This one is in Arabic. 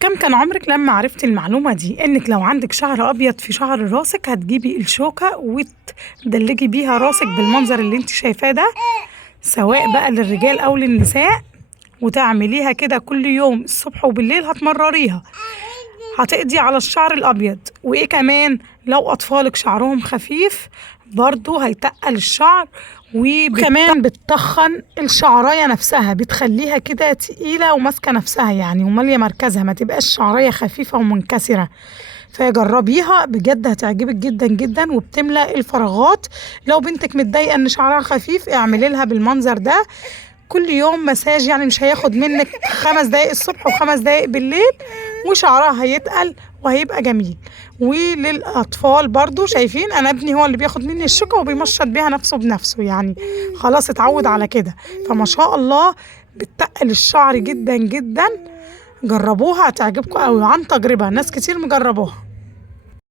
كم كان عمرك لما عرفتي المعلومة دي إنك لو عندك شعر أبيض في شعر راسك هتجيبي الشوكة وتدلجي بيها راسك بالمنظر اللي انت شايفاه ده، سواء بقى للرجال أو للنساء، وتعمليها كده كل يوم الصبح وبالليل هتمرريها، هتقضي على الشعر الأبيض. وإيه كمان، لو أطفالك شعرهم خفيف برضو هيتقل الشعر، وكمان بتطخن الشعراية نفسها، بتخليها كده تقيلة وماسكة نفسها يعني ومالية مركزها، ما تبقاش شعراية خفيفة ومنكسرة. فجربيها بجد هتعجبك جدا جدا وبتملى الفراغات. لو بنتك متضايقة ان شعرها خفيف اعملي لها بالمنظر ده كل يوم مساج، يعني مش هياخد منك 5 دقايق الصبح و5 دقايق بالليل، وشعرها هيتقل وهيبقى جميل. وللأطفال برضو شايفين أنا ابني هو اللي بياخد مني الشوكة وبيمشط بيها نفسه بنفسه، يعني خلاص اتعود على كده، فما شاء الله بتقل الشعر جدا جدا. جربوها هتعجبكم أوي عن تجربة، ناس كتير مجربوها.